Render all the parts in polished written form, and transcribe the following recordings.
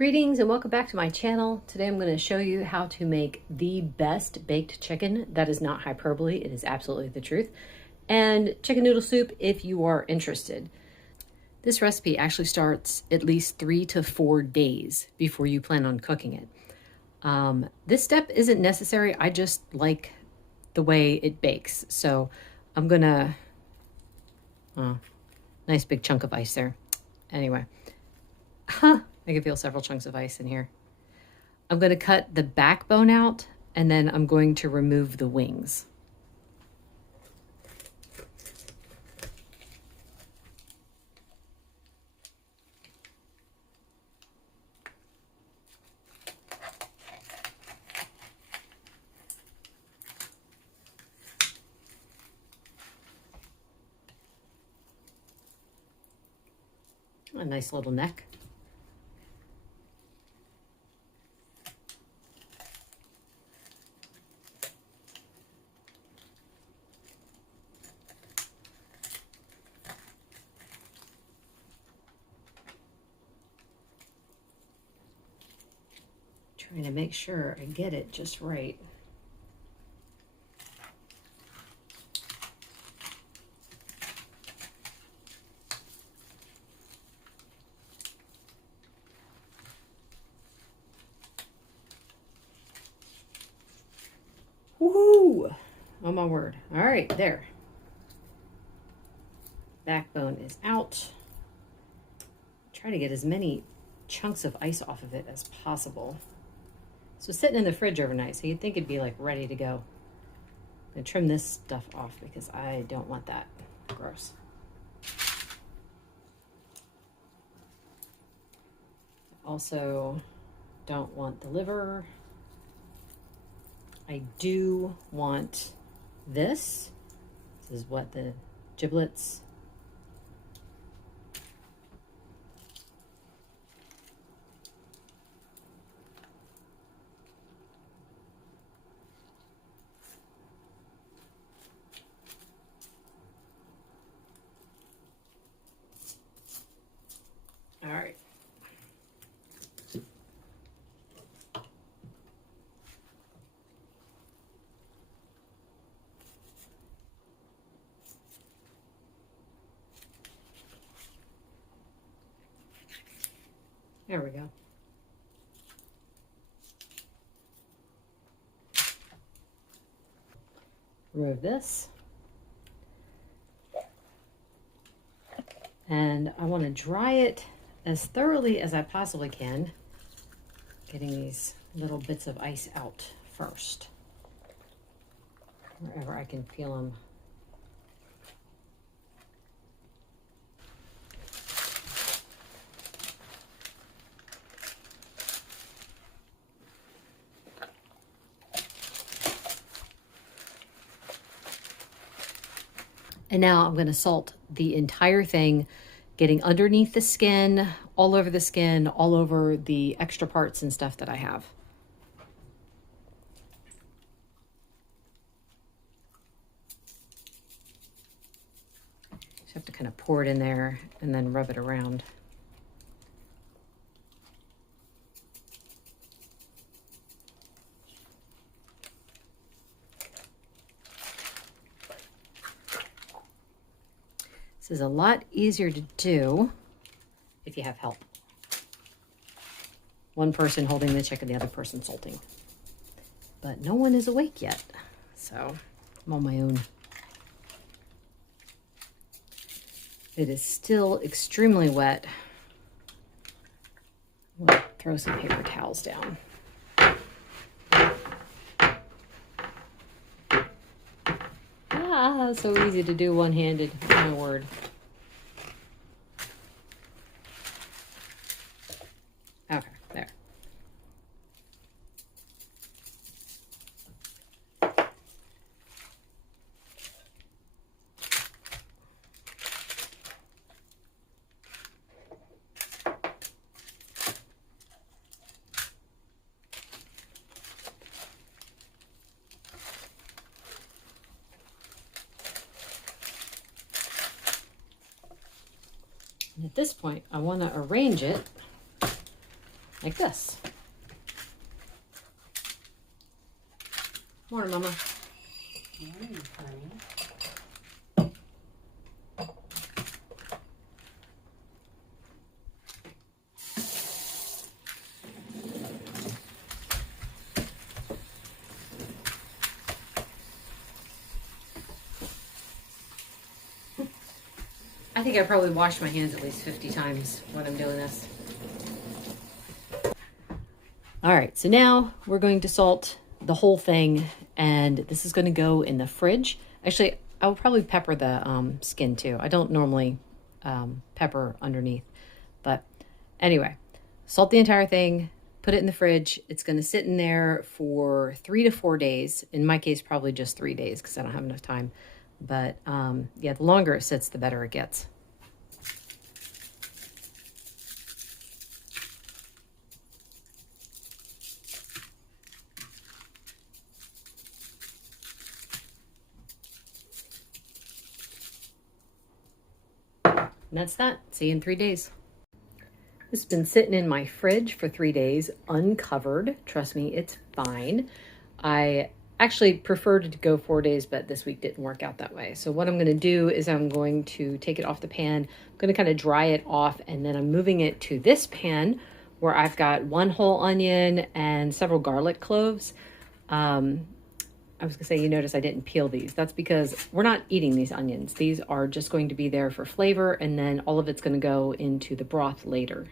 Greetings and welcome back to my channel. Today I'm going to show you how to make the best baked chicken. That is not hyperbole, it is absolutely the truth. And chicken noodle soup if you are interested. This recipe actually starts at least 3 to 4 days before you plan on cooking it. This step isn't necessary, I just like the way it bakes. So I'm gonna, nice big chunk of ice there. Anyway, I can feel several chunks of ice in here. I'm going to cut the backbone out and then I'm going to remove the wings. A nice little neck. Trying to make sure I get it just right. Woohoo! Oh my word. All right, there. Backbone is out. Try to get as many chunks of ice off of it as possible. So sitting in the fridge overnight, so you'd think it'd be like ready to go. I'm gonna trim this stuff off because I don't want that. Gross. Also don't want the liver. I do want this. This is what the giblets. All right. There we go. Remove this. And I want to dry it as thoroughly as I possibly can, getting these little bits of ice out first, wherever I can feel them. And now I'm going to salt the entire thing, getting underneath the skin, all over the skin, all over the extra parts and stuff that I have. Just have to kind of pour it in there and then rub it around. This is a lot easier to do if you have help. One person holding the chicken, the other person salting. But no one is awake yet, so I'm on my own. It is still extremely wet. We'll throw some paper towels down. Ah, so easy to do one-handed, my word. Okay, there. And at this point, I want to arrange it like this. Morning, Mama. Morning, honey. I think I probably washed my hands at least 50 times when I'm doing this. All right, so now we're going to salt the whole thing, and this is going to go in the fridge. Actually, I will probably pepper the skin too. I don't normally pepper underneath, but anyway, salt the entire thing, put it in the fridge. It's going to sit in there for 3 to 4 days. In my case, probably just 3 days because I don't have enough time. But yeah, the longer it sits, the better it gets. And that's that. See you in 3 days. This has been sitting in my fridge for 3 days, uncovered. Trust me, it's fine. I actually preferred to go 4 days, but this week didn't work out that way. So what I'm going to do is I'm going to take it off the pan. I'm going to kind of dry it off, and then I'm moving it to this pan where I've got 1 whole onion and several garlic cloves. I was gonna say, you notice I didn't peel these. That's because we're not eating these onions. These are just going to be there for flavor, and then all of it's gonna go into the broth later.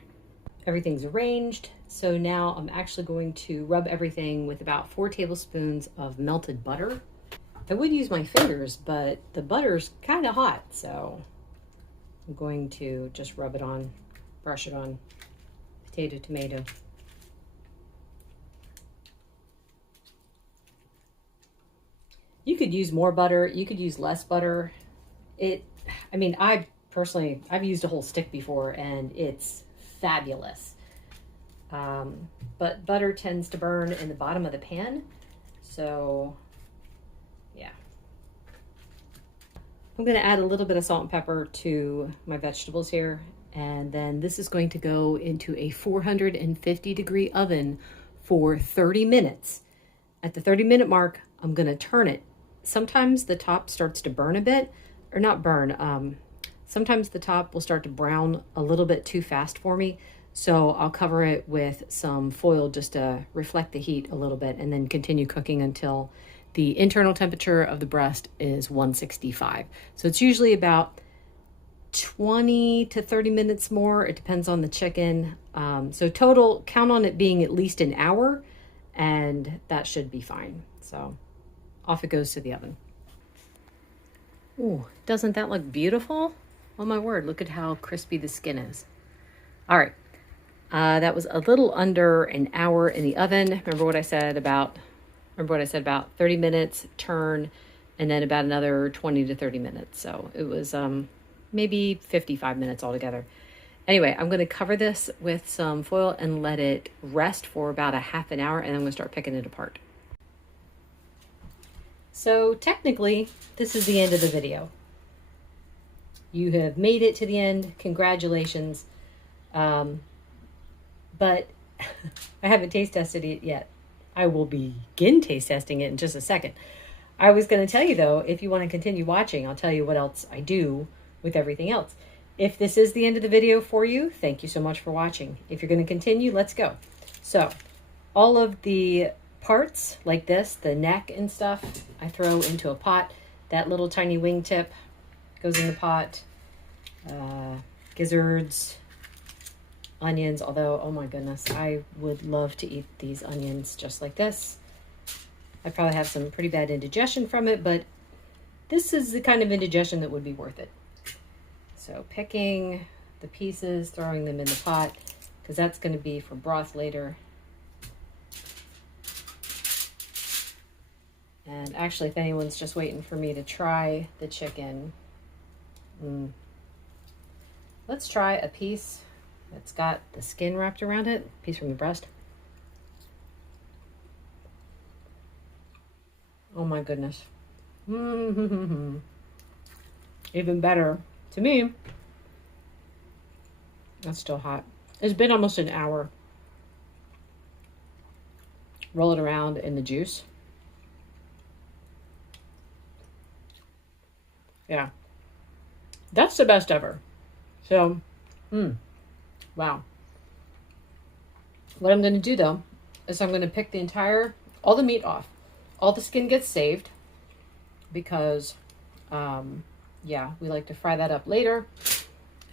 Everything's arranged. So now I'm actually going to rub everything with about 4 tablespoons of melted butter. I would use my fingers, but the butter's kind of hot. So I'm going to just rub it on, brush it on, potato, tomato. You could use more butter. You could use less butter. I've used a whole stick before and it's fabulous. But butter tends to burn in the bottom of the pan. So yeah. I'm going to add a little bit of salt and pepper to my vegetables here. And then this is going to go into a 450-degree oven for 30 minutes. At the 30-minute mark, I'm going to turn it. Sometimes the top starts to burn a bit, or not burn. Sometimes the top will start to brown a little bit too fast for me. So I'll cover it with some foil just to reflect the heat a little bit, and then continue cooking until the internal temperature of the breast is 165. So it's usually about 20 to 30 minutes more. It depends on the chicken. So total, count on it being at least an hour, and that should be fine. So off it goes to the oven. Ooh, doesn't that look beautiful? Oh my word, look at how crispy the skin is. All right, that was a little under an hour in the oven. Remember what I said about 30 minutes, turn, and then about another 20 to 30 minutes. So it was maybe 55 minutes altogether. Anyway, I'm going to cover this with some foil and let it rest for about a half an hour, and I'm going to start picking it apart. So technically, this is the end of the video. You have made it to the end. Congratulations. But I haven't taste tested it yet. I will begin taste testing it in just a second. I was going to tell you, though, if you want to continue watching, I'll tell you what else I do with everything else. If this is the end of the video for you, thank you so much for watching. If you're going to continue, let's go. So all of the parts like this, the neck and stuff, I throw into a pot. That little tiny wingtip goes in the pot. Gizzards, onions, although, oh my goodness, I would love to eat these onions just like this. I probably have some pretty bad indigestion from it, but this is the kind of indigestion that would be worth it. So picking the pieces, throwing them in the pot, because that's going to be for broth later. And actually, if anyone's just waiting for me to try the chicken, let's try a piece that's got the skin wrapped around it, a piece from the breast. Oh my goodness. Even better to me. That's still hot. It's been almost an hour. roll it around in the juice. Yeah, that's the best ever. So, wow. What I'm going to do though is I'm going to pick all the meat off. All the skin gets saved because, yeah, we like to fry that up later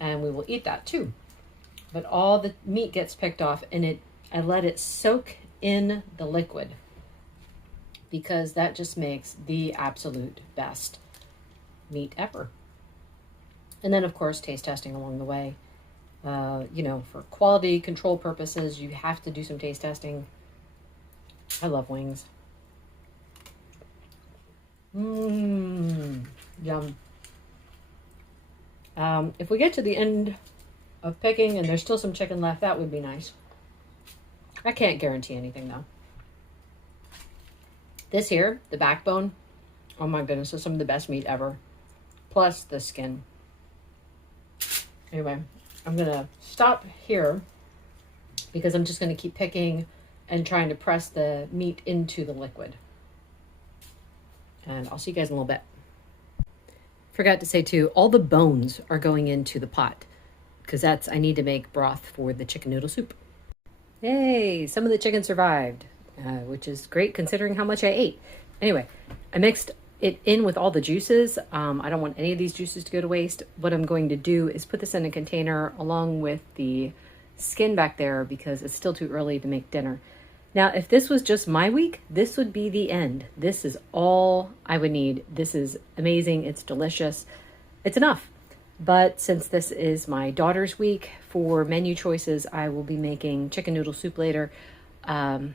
and we will eat that too. But all the meat gets picked off and I let it soak in the liquid because that just makes the absolute best meat ever. And then of course, taste testing along the way. For quality control purposes, you have to do some taste testing. I love wings. Yum. If we get to the end of picking and there's still some chicken left, that would be nice. I can't guarantee anything though. This here, the backbone, oh my goodness, is some of the best meat ever. Plus the skin. Anyway, I'm going to stop here because I'm just going to keep picking and trying to press the meat into the liquid. And I'll see you guys in a little bit. Forgot to say too, all the bones are going into the pot because I need to make broth for the chicken noodle soup. Yay, some of the chicken survived, which is great considering how much I ate. Anyway, I mixed it in with all the juices. I don't want any of these juices to go to waste. What I'm going to do is put this in a container along with the skin back there because it's still too early to make dinner. Now, if this was just my week, this would be the end. This is all I would need. This is amazing. It's delicious. It's enough. But since this is my daughter's week, for menu choices, I will be making chicken noodle soup later. 2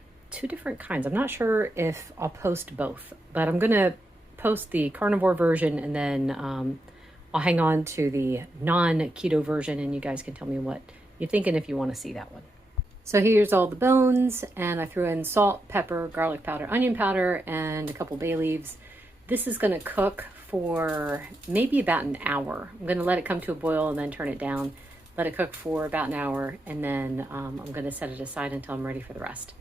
different kinds. I'm not sure if I'll post both, but I'm going to post the carnivore version and then I'll hang on to the non-keto version and you guys can tell me what you're thinking if you want to see that one. So here's all the bones and I threw in salt, pepper, garlic powder, onion powder, and a couple bay leaves. This is going to cook for maybe about an hour. I'm going to let it come to a boil and then turn it down, let it cook for about an hour, and then I'm going to set it aside until I'm ready for the rest.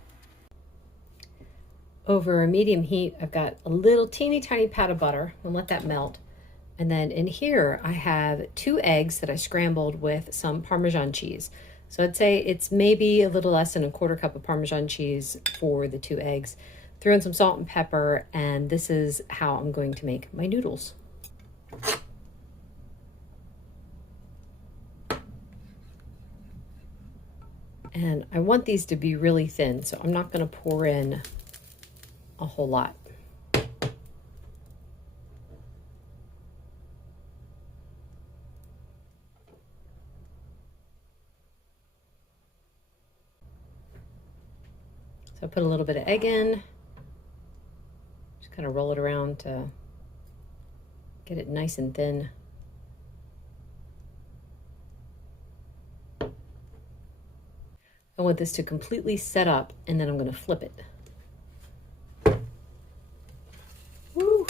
Over a medium heat, I've got a little teeny tiny pat of butter. I'll let that melt. And then in here, I have 2 eggs that I scrambled with some Parmesan cheese. So I'd say it's maybe a little less than a 1/4 cup of Parmesan cheese for the 2 eggs. Throw in some salt and pepper, and this is how I'm going to make my noodles. And I want these to be really thin, so I'm not going to pour in a whole lot. So I put a little bit of egg in, just kind of roll it around to get it nice and thin. I want this to completely set up and then I'm going to flip it. Woo!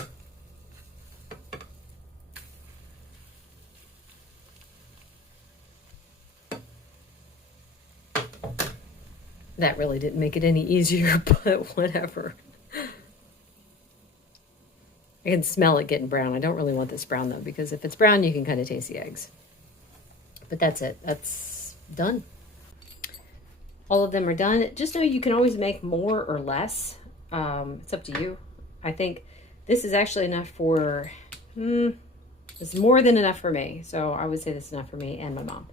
That really didn't make it any easier, but whatever. I can smell it getting brown. I don't really want this brown though, because if it's brown, you can kind of taste the eggs. But that's it. That's done. All of them are done. Just know you can always make more or less. It's up to you. I think this is actually enough for, it's more than enough for me. So I would say this is enough for me and my mom.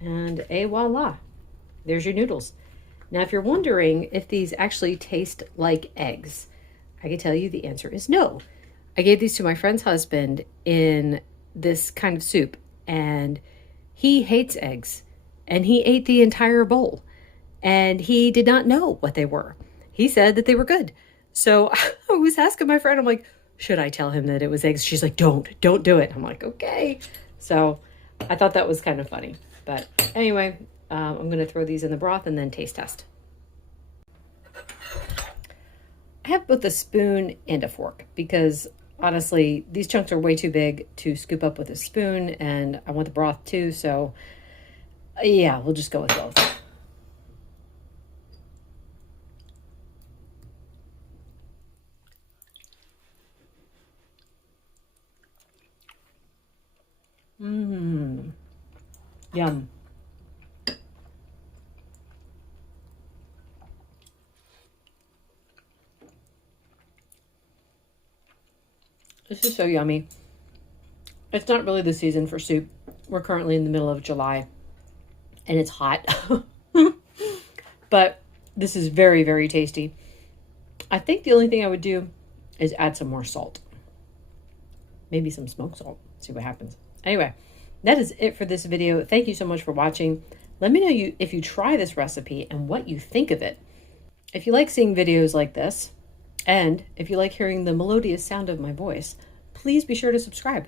And voila, there's your noodles. Now, if you're wondering if these actually taste like eggs, I can tell you the answer is no. I gave these to my friend's husband in this kind of soup, and he hates eggs, and he ate the entire bowl, and he did not know what they were. He said that they were good. So I was asking my friend, I'm like, should I tell him that it was eggs? She's like, don't do it. I'm like, okay. So I thought that was kind of funny. But anyway, I'm going to throw these in the broth and then taste test. I have both a spoon and a fork because honestly, these chunks are way too big to scoop up with a spoon and I want the broth too. So Yeah, we'll just go with both. Mmm. Yum. This is so yummy. It's not really the season for soup. We're currently in the middle of July and it's hot. But this is very, very tasty. I think the only thing I would do is add some more salt. Maybe some smoked salt. See what happens. Anyway, that is it for this video. Thank you so much for watching. Let me know if you try this recipe and what you think of it. If you like seeing videos like this, and if you like hearing the melodious sound of my voice, please be sure to subscribe.